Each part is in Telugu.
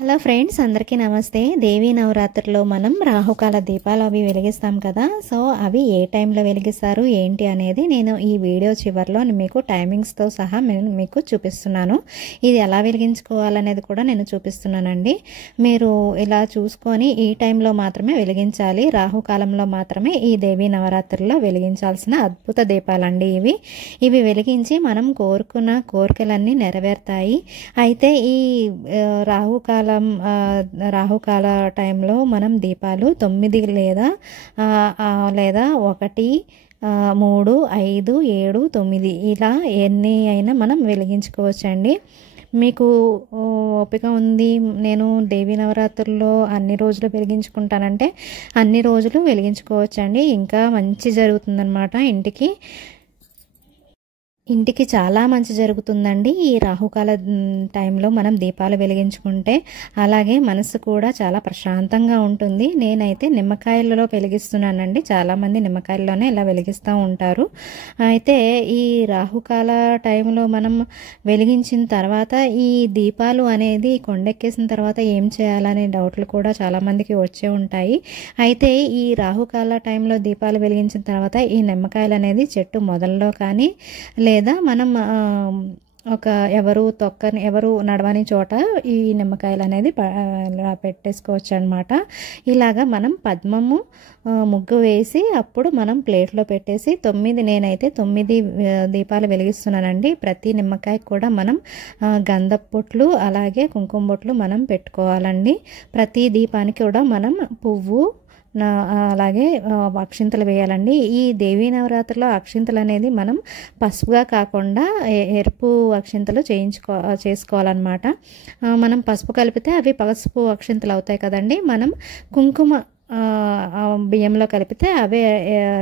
హలో ఫ్రెండ్స్, అందరికీ నమస్తే. దేవీ నవరాత్రిలో మనం రాహుకాల దీపాలు అవి వెలిగిస్తాం కదా. సో అవి ఏ టైంలో వెలిగిస్తారు ఏంటి అనేది నేను ఈ వీడియో చివరిలో మీకు టైమింగ్స్తో సహా మీకు చూపిస్తున్నాను. ఇది ఎలా వెలిగించుకోవాలనేది కూడా నేను చూపిస్తున్నానండి. మీరు ఇలా చూసుకొని ఈ టైంలో మాత్రమే వెలిగించాలి. రాహుకాలంలో మాత్రమే ఈ దేవీ నవరాత్రిలో వెలిగించాల్సిన అద్భుత దీపాలండి ఇవి వెలిగించి మనం కోరుకున్న కోరికలన్నీ నెరవేరుతాయి. అయితే ఈ రాహుకాల టైంలో మనం దీపాలు 9 లేదా 1, 3, 5, 7, 9 ఇలా ఎన్ని అయినా మనం వెలిగించుకోవచ్చండి. మీకు ఓపిక ఉంది, నేను దేవీ నవరాత్రుల్లో అన్ని రోజులు వెలిగించుకుంటానంటే అన్ని రోజులు వెలిగించుకోవచ్చండి. ఇంకా మంచి జరుగుతుందన్నమాట. ఇంటికి చాలా మంచి జరుగుతుందండి ఈ రాహుకాల టైంలో మనం దీపాలు వెలిగించుకుంటే. అలాగే మనసు కూడా చాలా ప్రశాంతంగా ఉంటుంది. నేనైతే నిమ్మకాయలలో వెలిగిస్తున్నానండి. చాలామంది నిమ్మకాయల్లోనే ఇలా వెలిగిస్తూ ఉంటారు. అయితే ఈ రాహుకాల టైంలో మనం వెలిగించిన తర్వాత ఈ దీపాలు అనేది కొండెక్కేసిన తర్వాత ఏం చేయాలనే డౌట్లు కూడా చాలామందికి వచ్చే ఉంటాయి. అయితే ఈ రాహుకాల టైంలో దీపాలు వెలిగించిన తర్వాత ఈ నిమ్మకాయలు అనేది చెట్టు మొదల్లో కానీ లేదా మనం ఎవరు నడవని చోట ఈ నిమ్మకాయలు అనేది పెట్టేసుకోవచ్చు అనమాట. ఇలాగా మనం పద్మము ముగ్గు వేసి అప్పుడు మనం ప్లేట్లో పెట్టేసి నేనైతే 9 దీపాలు వెలిగిస్తున్నానండి. ప్రతి నిమ్మకాయ కూడా మనం గంధపు బొట్లు అలాగే కుంకుమ బొట్లు మనం పెట్టుకోవాలండి. ప్రతి దీపానికి కూడా మనం పువ్వు అలాగే అక్షింతలు వేయాలండి. ఈ దేవీ నవరాత్రిలో అక్షింతలు అనేది మనం పసుపుగా కాకుండా ఎరుపు అక్షింతలు చేసుకోవాలన్నమాట. మనం పసుపు కలిపితే అవి పసుపు అక్షింతలు అవుతాయి కదండి. మనం కుంకుమ బియ్యంలో కలిపితే అవే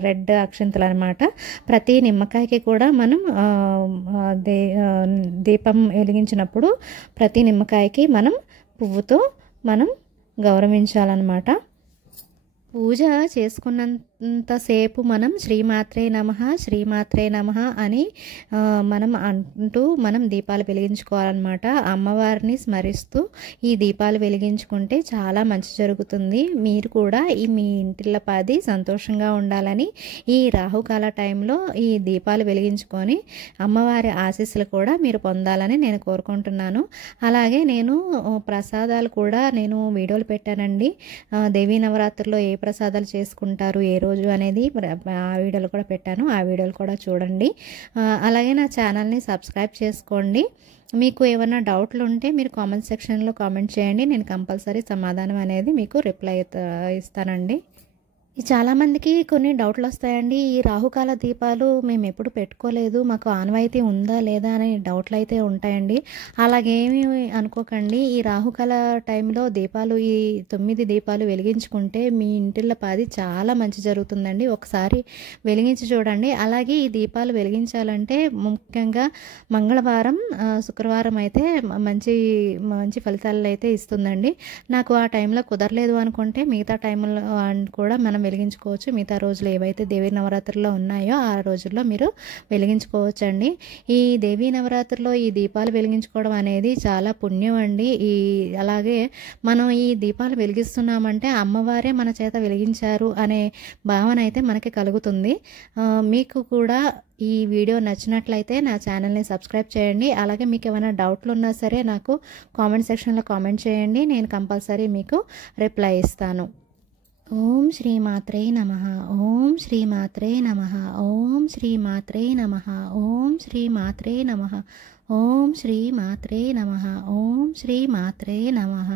రెడ్ అక్షింతలు అనమాట. ప్రతి నిమ్మకాయకి కూడా మనం దీపం వెలిగించినప్పుడు ప్రతి నిమ్మకాయకి మనం పువ్వుతో మనం గౌరవించాలన్నమాట. పూజ చేసుకున్నంతసేపు మనం శ్రీమాత్రే నమః శ్రీమాత్రే నమః అని మనం అంటూ మనం దీపాలు వెలిగించుకోవాలన్నమాట. అమ్మవారిని స్మరిస్తూ ఈ దీపాలు వెలిగించుకుంటే చాలా మంచి జరుగుతుంది. మీరు కూడా మీ ఇంటిల్లపాది సంతోషంగా ఉండాలని ఈ రాహుకాల టైంలో ఈ దీపాలు వెలిగించుకొని అమ్మవారి ఆశీస్సులు కూడా మీరు పొందాలని నేను కోరుకుంటున్నాను. అలాగే నేను ప్రసాదాలు కూడా నేను వీడియోలు పెట్టానండి. దేవీ నవరాత్రిలో ఏ ప్రసాదాలు చేసుకుంటారు ఏ రోజు అనేది ఆ వీడియోలు కూడా పెట్టాను. ఆ వీడియోలు కూడా చూడండి. అలాగే నా ఛానల్ని సబ్స్క్రైబ్ చేసుకోండి. మీకు ఏమైనా డౌట్లు ఉంటే మీరు కామెంట్ సెక్షన్లో కామెంట్ చేయండి. నేను కంపల్సరీ సమాధానం అనేది మీకు రిప్లై ఇస్తానండి. చాలామందికి కొన్ని డౌట్లు వస్తాయండి. ఈ రాహుకాల దీపాలు మేము ఎప్పుడు పెట్టుకోలేదు, మాకు ఆనవాయితీ ఉందా లేదా అనే డౌట్లు అయితే ఉంటాయండి. అలాగేమీ అనుకోకండి. ఈ రాహుకాల టైంలో ఈ 9 దీపాలు వెలిగించుకుంటే మీ ఇంటిల్లపాది చాలా మంచి జరుగుతుందండి. ఒకసారి వెలిగించి చూడండి. అలాగే ఈ దీపాలు వెలిగించాలంటే ముఖ్యంగా మంగళవారం, శుక్రవారం అయితే మంచి మంచి ఫలితాలు అయితే ఇస్తుందండి. నాకు ఆ టైంలో కుదరలేదు అనుకుంటే మిగతా టైంలో కూడా మనం వెలిగించుకోవచ్చు. మిగతా రోజులు ఏవైతే దేవీ నవరాత్రిలో ఉన్నాయో ఆ రోజుల్లో మీరు వెలిగించుకోవచ్చు అండి. ఈ దేవీ నవరాత్రిలో ఈ దీపాలు వెలిగించుకోవడం అనేది చాలా పుణ్యం అండి. అలాగే మనం ఈ దీపాలు వెలిగిస్తున్నామంటే అమ్మవారే మన చేత వెలిగించారు అనే భావన అయితే మనకి కలుగుతుంది. మీకు కూడా ఈ వీడియో నచ్చినట్లయితే నా ఛానల్ని సబ్స్క్రైబ్ చేయండి. అలాగే మీకు ఏమైనా డౌట్లు ఉన్నా సరే నాకు కామెంట్ సెక్షన్లో కామెంట్ చేయండి. నేను కంపల్సరీ మీకు రిప్లై ఇస్తాను. ఓం శ్రీమాత్రే నమః ఓం శ్రీమాత్రే నమః ఓం శ్రీమాత్రే నమః ఓం శ్రీమాత్రే నమః ఓం శ్రీమాత్రే నమః ఓం శ్రీమాత్రే నమః.